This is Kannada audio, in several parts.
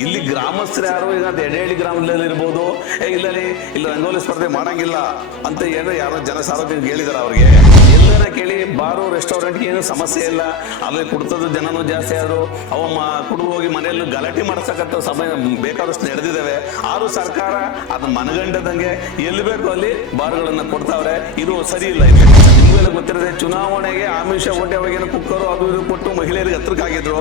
ಇಲ್ಲಿ ಗ್ರಾಮಸ್ಥರು ಯಾರು ಈಗ ಎಡೆಹಳ್ಳಿ ಗ್ರಾಮದಲ್ಲಿ ಇರ್ಬೋದು ಇಲ್ಲಿ ರಂಗೋಲಿ ಸ್ಪರ್ಧೆ ಮಾಡಂಗಿಲ್ಲ ಅಂತ ಯಾರೋ ಜನ ಸಾರ್ವಜನಿಕ ಹೇಳಿದಾರೆ ಅವ್ರಿಗೆ. ಎಲ್ಲರ ಕೇಳಿ ಬಾರು ರೆಸ್ಟೋರೆಂಟ್ಗೆ ಏನು ಸಮಸ್ಯೆ ಇಲ್ಲ, ಅಲ್ಲಿ ಕುಡ್ತದ ಜನನೂ ಜಾಸ್ತಿ ಆದ್ರು ಅವ ಕುಡಿದು ಹೋಗಿ ಮನೆಯಲ್ಲಿ ಗಲಾಟೆ ಮಾಡಿಸಕಂತ ಸಮಯ ಬೇಕಾದಷ್ಟು ನಡೆದಿದ್ದಾವೆ. ಆದ್ರೂ ಸರ್ಕಾರ ಅದನ್ನ ಮನಗಂಡದಂಗೆ ಎಲ್ಲಿ ಬೇಕು ಅಲ್ಲಿ ಬಾರ್ಗಳನ್ನ ಕೊಡ್ತಾವ್ರೆ. ಇದು ಸರಿ ಇಲ್ಲ. ನಿಮ್ಗೆಲ್ಲ ಗೊತ್ತಿರದೆ ಚುನಾವಣೆಗೆ ಆಮಿಷ ಓಟೆ ಅವಾಗೇನು ಕುಕ್ಕರು ಅದು ಇದು ಕೊಟ್ಟು ಮಹಿಳೆಯರಿಗೆ ಹತ್ರಕ್ಕಾಗಿದ್ರು.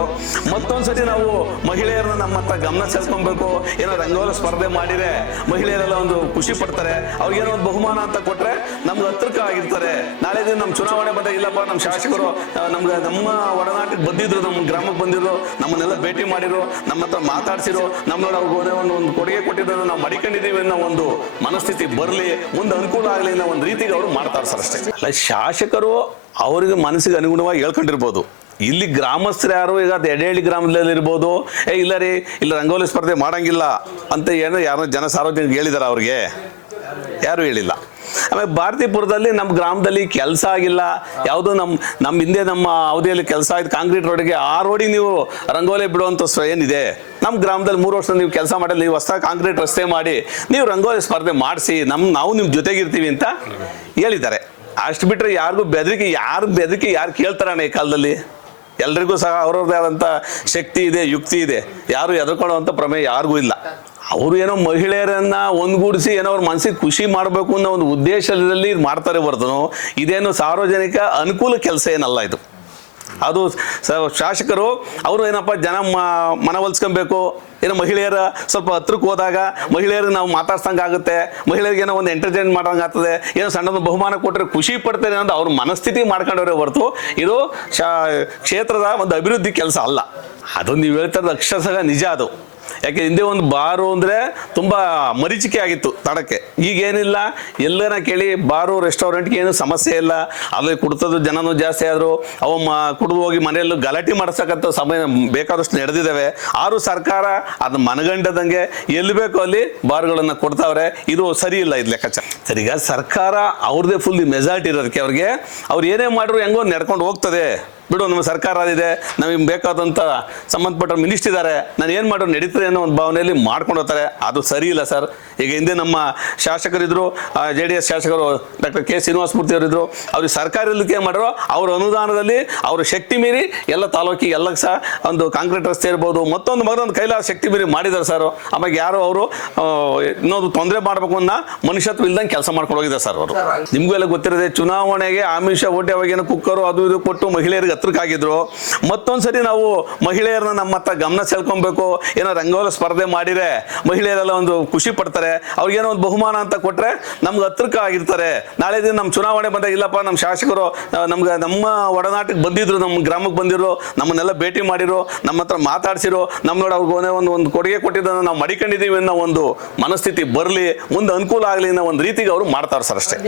ಮತ್ತೊಂದ್ಸರಿ ನಾವು ಮಹಿಳೆಯರನ್ನ ನಮ್ಮ ಹತ್ರ ಗಮನ ಸೆಳೆಸ್ಕೊಬೇಕು. ಏನೋ ರಂಗೋಲಿ ಸ್ಪರ್ಧೆ ಮಾಡಿದ್ರೆ ಮಹಿಳೆಯರೆಲ್ಲ ಒಂದು ಖುಷಿ ಪಡ್ತಾರೆ, ಅವ್ರಿಗೇನೋ ಒಂದು ಬಹುಮಾನ ಅಂತ ಕೊಟ್ರೆ ನಮ್ಗೆ ಹತ್ರಕ್ಕೆ ಆಗಿರ್ತಾರೆ. ನಾಳೆ ದಿನ ನಮ್ಮ ಚುನಾವಣೆ ಬಂದಾಗ ಇಲ್ಲಪ್ಪ ನಮ್ಮ ಶಾಸಕರು ನಮ್ಮ ಒಡನಾಟಕ್ಕೆ ಬಂದಿದ್ರು, ನಮ್ಮ ಗ್ರಾಮಕ್ಕೆ ಬಂದಿದ್ರು, ನಮ್ಮನ್ನೆಲ್ಲ ಭೇಟಿ ಮಾಡಿರು, ನಮ್ಮ ಹತ್ರ ಮಾತಾಡ್ಸಿರು, ನಮ್ಮನ್ನ ಅವ್ರಿಗೆ ಒಂದು ಕೊಡುಗೆ ಕೊಟ್ಟಿದ್ದನ್ನು ನಾವು ಮಡಿಕೊಂಡಿದ್ದೀವಿ ಅನ್ನೋ ಒಂದು ಮನಸ್ಥಿತಿ ಬರಲಿ, ಮುಂದೆ ಅನುಕೂಲ ಆಗಲಿ ಅನ್ನೋ ಒಂದು ರೀತಿಗೆ ಅವರು ಮಾಡ್ತಾರೆ ಸರ್ ಅಷ್ಟೇ. ಅಲ್ಲ, ಶಾಸಕರು ಅವ್ರಿಗೆ ಮನಸ್ಸಿಗೆ ಅನುಗುಣವಾಗಿ ಹೇಳ್ಕೊಂಡಿರ್ಬೋದು. ಇಲ್ಲಿ ಗ್ರಾಮಸ್ಥರು ಯಾರು ಈಗ ಎಡೆಹಳ್ಳಿ ಗ್ರಾಮದಲ್ಲಿ ಇರ್ಬೋದು ಇಲ್ಲಿ ರಂಗೋಲಿ ಸ್ಪರ್ಧೆ ಮಾಡಂಗಿಲ್ಲ ಅಂತ ಯಾರೋ ಜನ ಸಾರ್ವಜನಿಕ ಹೇಳಿದಾರೆ ಅವ್ರಿಗೆ? ಯಾರು ಹೇಳಿಲ್ಲ. ಆಮೇಲೆ ಭಾರತೀಪುರದಲ್ಲಿ ನಮ್ಮ ಗ್ರಾಮದಲ್ಲಿ ಕೆಲಸ ಆಗಿಲ್ಲ ಯಾವುದು, ನಮ್ಮ ಹಿಂದೆ ನಮ್ಮ ಅವಧಿಯಲ್ಲಿ ಕೆಲಸ ಆಯ್ತು ಕಾಂಕ್ರೀಟ್ ರೋಡಿಗೆ. ಆ ರೋಡಿಗೆ ನೀವು ರಂಗೋಲಿ ಬಿಡುವಂಥ ಏನಿದೆ? ನಮ್ಮ ಗ್ರಾಮದಲ್ಲಿ 3 ವರ್ಷ ನೀವು ಕೆಲಸ ಮಾಡಲಿ, ನೀವು ಹೊಸ ಕಾಂಕ್ರೀಟ್ ರಸ್ತೆ ಮಾಡಿ ನೀವು ರಂಗೋಲಿ ಸ್ಪರ್ಧೆ ಮಾಡಿಸಿ ನಾವು ನಿಮ್ಮ ಜೊತೆಗಿರ್ತೀವಿ ಅಂತ ಹೇಳಿದ್ದಾರೆ. ಅಷ್ಟು ಬಿಟ್ಟರೆ ಯಾರಿಗೂ ಬೆದರಿಕೆ ಯಾರು ಕೇಳ್ತಾರಣ್ಣ ಈ ಕಾಲದಲ್ಲಿ? ಎಲ್ರಿಗೂ ಸಹ ಅವ್ರವ್ರದ್ದೇ ಆದಂಥ ಶಕ್ತಿ ಇದೆ, ಯುಕ್ತಿ ಇದೆ. ಯಾರು ಎದುರ್ಕೊಳ್ಳುವಂಥ ಪ್ರಮೇಯ ಯಾರಿಗೂ ಇಲ್ಲ. ಅವರು ಏನೋ ಮಹಿಳೆಯರನ್ನ ಒಂದ್ಗೂಡಿಸಿ ಏನೋ ಅವ್ರ ಮನಸ್ಸಿಗೆ ಖುಷಿ ಮಾಡಬೇಕು ಅನ್ನೋ ಒಂದು ಉದ್ದೇಶದಲ್ಲಿ ಮಾಡ್ತಾರೆ ಹೊರತು ಇದೇನು ಸಾರ್ವಜನಿಕ ಅನುಕೂಲ ಕೆಲಸ ಏನಲ್ಲ ಇದು. ಅದು ಶಾಸಕರು ಅವರು ಏನಪ್ಪ ಜನ ಮನವೊಲಿಸ್ಕೊಬೇಕು, ಏನೋ ಮಹಿಳೆಯರ ಸ್ವಲ್ಪ ಹತ್ರಕ್ಕೆ ಹೋದಾಗ ಮಹಿಳೆಯರಿಗೆ ನಾವು ಮಾತಾಡ್ಸಂಗೆ ಆಗುತ್ತೆ, ಮಹಿಳೆಯರಿಗೆ ಏನೋ ಒಂದು ಎಂಟರ್ಟೈನ್ ಮಾಡೋಂಗೆ ಆಗ್ತದೆ, ಏನೋ ಸಣ್ಣದೊಂದು ಬಹುಮಾನ ಕೊಟ್ಟರೆ ಖುಷಿ ಪಡ್ತಾರೆ ಅನ್ನೋದು ಅವ್ರ ಮನಸ್ಥಿತಿ ಮಾಡ್ಕೊಂಡವ್ರೆ ಹೊರತು ಇದು ಕ್ಷೇತ್ರದ ಒಂದು ಅಭಿವೃದ್ಧಿ ಕೆಲಸ ಅಲ್ಲ. ಅದು ನೀವು ಹೇಳ್ತಾರದ ಅಕ್ಷರಶಃ ನಿಜ. ಅದು ಯಾಕೆ ಹಿಂದೆ ಒಂದು ಬಾರು ಅಂದರೆ ತುಂಬ ಮರೀಚಿಕೆ ಆಗಿತ್ತು ತಡಕ್ಕೆ. ಈಗೇನಿಲ್ಲ, ಎಲ್ಲನ ಕೇಳಿ ಬಾರು ರೆಸ್ಟೋರೆಂಟ್ಗೆ ಏನು ಸಮಸ್ಯೆ ಇಲ್ಲ, ಅಲ್ಲಿ ಕುಡ್ತದ ಜನನೂ ಜಾಸ್ತಿ ಆದರು ಅವ ಕುಡಿದು ಹೋಗಿ ಮನೆಯಲ್ಲೂ ಗಲಾಟೆ ಮಾಡಿಸಕಂತ ಸಮಯ ಬೇಕಾದಷ್ಟು ನಡೆದಿದ್ದಾವೆ. ಆದ್ರೂ ಸರ್ಕಾರ ಅದನ್ನ ಮನಗಂಡದಂಗೆ ಎಲ್ಲಿ ಬೇಕು ಅಲ್ಲಿ ಬಾರ್ಗಳನ್ನು ಕೊಡ್ತಾವ್ರೆ. ಇದು ಸರಿ ಇಲ್ಲ, ಇದು ಲೆಕ್ಕಾಚಾರ. ಸರಿ, ಈಗ ಸರ್ಕಾರ ಅವ್ರದ್ದೇ ಫುಲ್ ಮೆಜಾರಿಟಿ ಇರೋದಕ್ಕೆ ಅವ್ರು ಏನೇ ಮಾಡಿದ್ರು ಹೆಂಗೋ ನಡ್ಕೊಂಡು ಹೋಗ್ತದೆ ಬಿಡು, ನಮ್ಮ ಸರ್ಕಾರ ಅದಿದೆ, ನಮಗೆ ಬೇಕಾದಂಥ ಸಂಬಂಧಪಟ್ಟ ಮಿನಿಸ್ಟರ್ ಇದ್ದಾರೆ, ನಾನು ಏನು ಮಾಡೋದು ನಡೀತದೆ ಅನ್ನೋ ಒಂದು ಭಾವನೆಯಲ್ಲಿ ಮಾಡ್ಕೊಂಡು ಹೋಗ್ತಾರೆ. ಅದು ಸರಿ ಇಲ್ಲ ಸರ್. ಈಗ ಹಿಂದೆ ನಮ್ಮ ಶಾಸಕರಿದ್ದರು, JDS ಶಾಸಕರು ಡಾಕ್ಟರ್ K. ಶ್ರೀನಿವಾಸಮೂರ್ತಿ ಅವರಿದ್ದರು. ಅವ್ರಿಗೆ ಸರ್ಕಾರ ಇಲ್ಲಕ್ಕೆ ಏನು ಮಾಡಿದ್ರು, ಅವ್ರ ಅನುದಾನದಲ್ಲಿ ಅವ್ರ ಶಕ್ತಿ ಮೀರಿ ಎಲ್ಲ ತಾಲೂಕಿಗೆ ಎಲ್ಲ ಸಹ ಒಂದು ಕಾಂಕ್ರೀಟ್ ರಸ್ತೆ ಇರ್ಬೋದು, ಮತ್ತೊಂದು ಕೈಲಾಸ ಶಕ್ತಿ ಮೀರಿ ಮಾಡಿದ್ದಾರೆ ಸರ್. ಆಮೇಲೆ ಯಾರು ಅವರು ಇನ್ನೊಂದು ತೊಂದರೆ ಮಾಡಬೇಕು ಅನ್ನೋ ಮನುಷ್ಯತ್ವ ಇಲ್ದಂಗೆ ಕೆಲಸ ಮಾಡ್ಕೊಂಡು ಹೋಗಿದ್ದಾರೆ ಸರ್ ಅವರು. ನಿಮಗೂ ಎಲ್ಲ ಗೊತ್ತಿರದೆ ಚುನಾವಣೆಗೆ ಆಮಿಷ ಓಟೆ ಅವಾಗೇನು ಕುಕ್ಕರು ಅದು ಇದು ಕೊಟ್ಟು ಮಹಿಳೆಯರಿಗೆ ಹತ್ರಕ್ಕಾಗಿದ್ರು. ಮತ್ತೊಂದ್ಸರಿ ನಾವು ಮಹಿಳೆಯರನ್ನ ನಮ್ಮ ಹತ್ರ ಗಮನ ಸೆಳ್ಕೊಬೇಕು. ಏನೋ ರಂಗೋಲಿ ಸ್ಪರ್ಧೆ ಮಾಡಿದ್ರೆ ಮಹಿಳೆಯರೆಲ್ಲ ಒಂದು ಖುಷಿ ಪಡ್ತಾರೆ, ಅವ್ರಿಗೇನೋ ಒಂದು ಬಹುಮಾನ ಅಂತ ಕೊಟ್ರೆ ನಮ್ಗೆ ಹತ್ರಕ್ಕೆ ಆಗಿರ್ತಾರೆ. ನಾಳೆ ದಿನ ನಮ್ಮ ಚುನಾವಣೆ ಬಂದಾಗ ಇಲ್ಲಪ್ಪ ನಮ್ಮ ಶಾಸಕರು ನಮ್ಮ ಒಡನಾಟಕ್ಕೆ ಬಂದಿದ್ರು, ನಮ್ಮ ಗ್ರಾಮಕ್ಕೆ ಬಂದಿರು, ನಮ್ಮನ್ನೆಲ್ಲ ಭೇಟಿ ಮಾಡಿರು, ನಮ್ಮ ಹತ್ರ ಮಾತಾಡ್ಸಿರು, ನಮ್ಮನೋಡ ಅವ್ರಿಗೆ ಒಂದು ಕೊಡುಗೆ ಕೊಟ್ಟಿದ್ದನ್ನು ನಾವು ಮಡಿಕೊಂಡಿದ್ದೀವಿ ಅನ್ನೋ ಒಂದು ಮನಸ್ಥಿತಿ ಬರಲಿ, ಮುಂದೆ ಅನುಕೂಲ ಆಗಲಿ ಅನ್ನೋ ಒಂದು ರೀತಿಗೆ ಅವರು ಮಾಡ್ತಾರೆ ಸರ್ ಅಷ್ಟೇ.